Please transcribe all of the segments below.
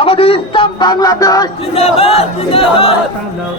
আমাদের ইসলাম বাংলাদেশ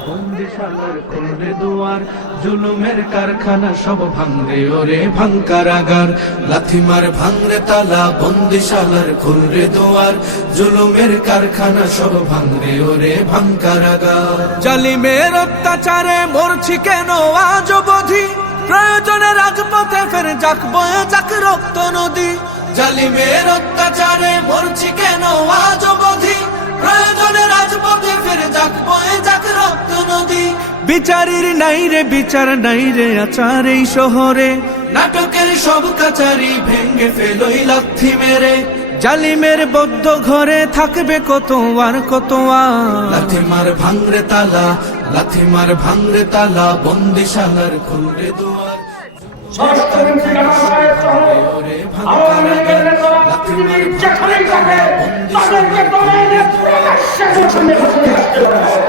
বন্দিশালার খুলরে দুয়ার, জুলুমের কারখানা সব ভাঙরে ওরে ভাঙকারাগার। লাথিমার ভাঙরে তালা, বন্দিশালার খুলরে দুয়ার, জুলুমের কারখানা সব ভাঙরে ওরে ভাঙকারাগার। জালিমের অত্যাচারে মরছি কেন আজ অবধি, প্রয়োজনে রাজপথে ফের যাক বয়ে যাক রক্ত নদী। জালিমের অত্যাচারে মরছি কেন আজ অবধি, প্রয়োজনে রাজপথে ফের যাক বয়ে যাক রক্ত নদী। বিচারের নাই রে বিচার নাই রে আচার এই শহরে, নাটকের সব কাচারি ভেঙ্গে ফেলোই লাথি মেরে। জালিমের বদ্ধ ঘরে থাকবে কত আর কত আর। লাথিমার ভাঙরে তালা, লাথিমার ভাঙরে তালা, বন্দিশালার খুলরে দুয়ার, ওরে ভাঙকারাগার। লাথিমার ভাঙরে তালা, বন্দিশালার খুলরে দুয়ার,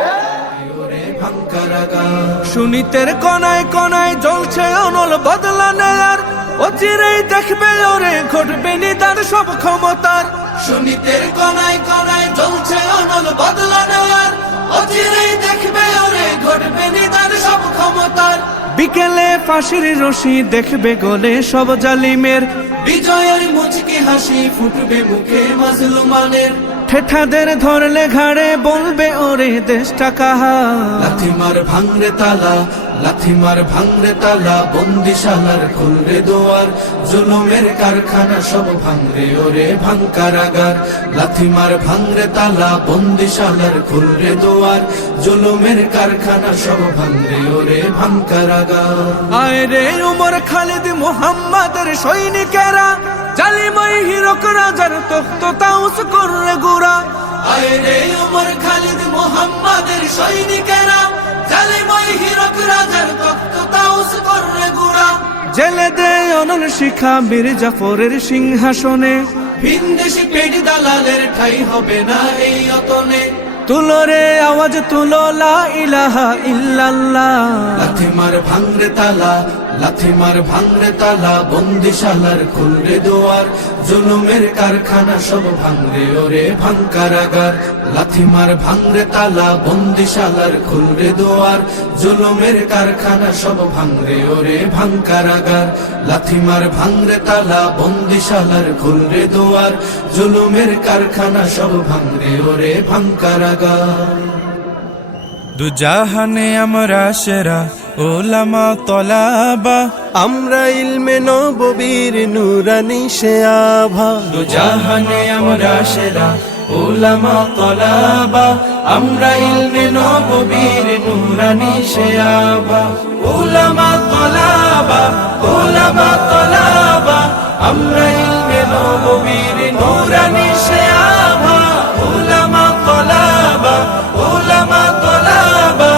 ওরে ভাঙকারাগার। সুনীতের কনায় কনায় জ্বলছে অনল বদলা নেয়ার, অচিরেই দেখবে ওরে ঘটবে নিদার সব ক্ষমতার। সুনীতের কনায় কনায় জ্বলছে অনল বদলা নেওয়ার, অচিরেই দেখবে ওরে ঘটবে নিদার সব ক্ষমতার। বিকেলে ফাঁসির রশি দেখবে গলে সব জালিমের, বিজয়ের মুচকি হাসি ফুটবে মুখে মাজলুমানের। ঠেঠাদের ধরলে ঘাড়ে বলবে ওরে দেশটা কাহা। লাথিমার ভাঙরে তালা, লাথিমার ভাঙরে তালা, বন্দিশালার খুলরে দুয়ার, জুলুমের কারখানা সব ভাঙরে ওরে ভাঙকারাগার। লাথিমার ভাঙরে তালা, বন্দিশালার খুলরে দুয়ার, জুলুমের কারখানা সব ভাঙরে ওরে ভাঙকারাগার। আয় রে উমর খালিদ মুহাম্মাদের সৈনিকেরা, জালিমাই হিরক রাজার তখ্ত তাউস করলে গুরা। আয় রে উমর খালিদ মুহাম্মাদের সৈনিকেরা, জালিমাই হিরক রাজার তখ্ত তাউস করলে গুরা। জেলে দে অনল শিখা বীর জাফরের সিংহাসনে, ভিনদেশি পেট দালালের ঠাই হবে না এই অতনে। তুলো রে আওয়াজ তুলো লা ইলাহা ইল্লাল্লাহ। লাথিমার ভাঙরে তালা, লাথিমার ভাঙরে তালা, বন্দিশালার খুলরে দুয়ার, জুলুমের কারখানা সব ভাঙরে ওরে ভাঙকারাগার। লাথিমার ভাঙরে তালা, বন্দিশালার খুলরে দুয়ার, জুলুমের কারখানা সব ভাঙরে ওরে ভাঙকারাগার। লাথিমার ভাঙরে তালা, বন্দিশালার খুলরে দুয়ার, জুলুমের কারখানা সব ভাঙরে ওরে ভাঙকারাগার। দুজাহানে আমরা সেরা ওলামা তলাবা, আমরা ইলমে নববীর নূরানি সে আভা। দুজাহানে আমরা সেরা উলামা তলাবা, আমরা ইলমে নববীর নূরানি সে আভা। উলামা তলাবা, উলামা তলাবা, আমরা ইলমে নববীর নূরানি সে আভা। উলামা তলাবা, উলামা তলাবা,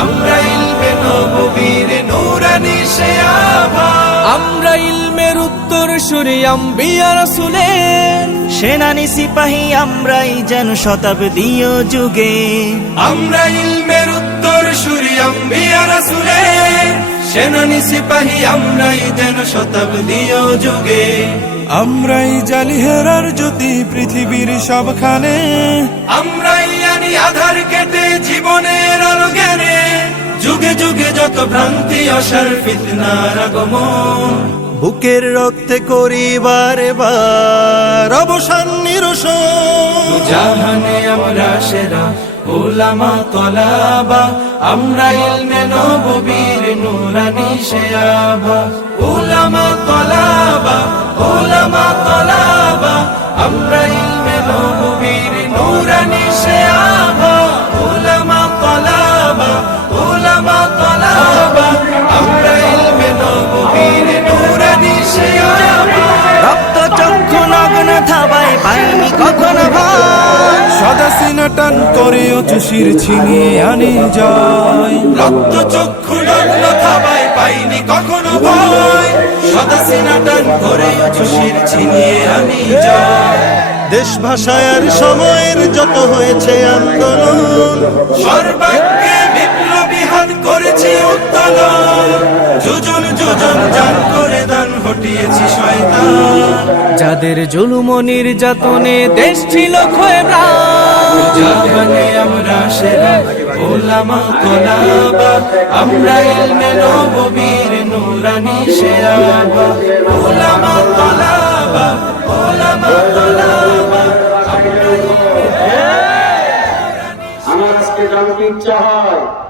আমরা ইলমে নববীর নূরানি সে আভা। আমরা ইলমের উত্তর সুরি আম্বিয়া রাসূলের, সেনানি সিপাহী আমরাই যেন শতাব্দী ও যুগে। আমরা ইলমের উত্তর সুরি আম্বিয়া রাসূলের, সেনানি সিপাহী আমরাই যেন শতাব্দী ও যুগে। আমরাই জালিহেরার জ্যোতি পৃথিবীর সবখানে, আমরাই আনি আধার কেটে জীবনের আলো জ্ঞানে। যুগে যুগে যত ভ্রান্তি অসার ফিতনার আগমন, বুকের রক্তে করিবার বার অবসান নিরসন। জাহানে আমরা সেরা উলামা তলাবা, আমরা ইলমে নববীর নূরানি সে আভা। উলামা তলাবা, উলামা তলাবা, আমরা ইলমে নববীর নূরানি সে আভা। উলামা তলাবা, উলামা তলাবা, আমরা ইলমে নববীর নূরানি সে আভা। রক্ত চক্ষু নগ্ন থাবায় পাইনি কখনো ভয়, সদা সিনা টান করে চুষির ছিনিয়ে আনি যায়। রক্ত চক্ষু নগ্ন থাবায় পাইনি কখনো ভয়, সদা সিনা টান করে চুষির ছিনিয়ে আনি যায়। দেশ ভাষার সময়ের যত হয়েছে আন্দোলন, সর্বাগ্রে বিপ্লবী হাত করেছে উত্তোলন। যোজন যোজন জান করে দান হটিয়েছি শয়তান। যাদের জুলুম ও নির্যাতনে দেশ ছিল ক্ষয়ে প্রাণ, জাহানে আমরা সেরা ওলামা তোলাবা আমরা ইলমে নববীর নূরানি শেয়াবা ওলামা তোলাবা আমার আজকে জানতে ইচ্ছা হয়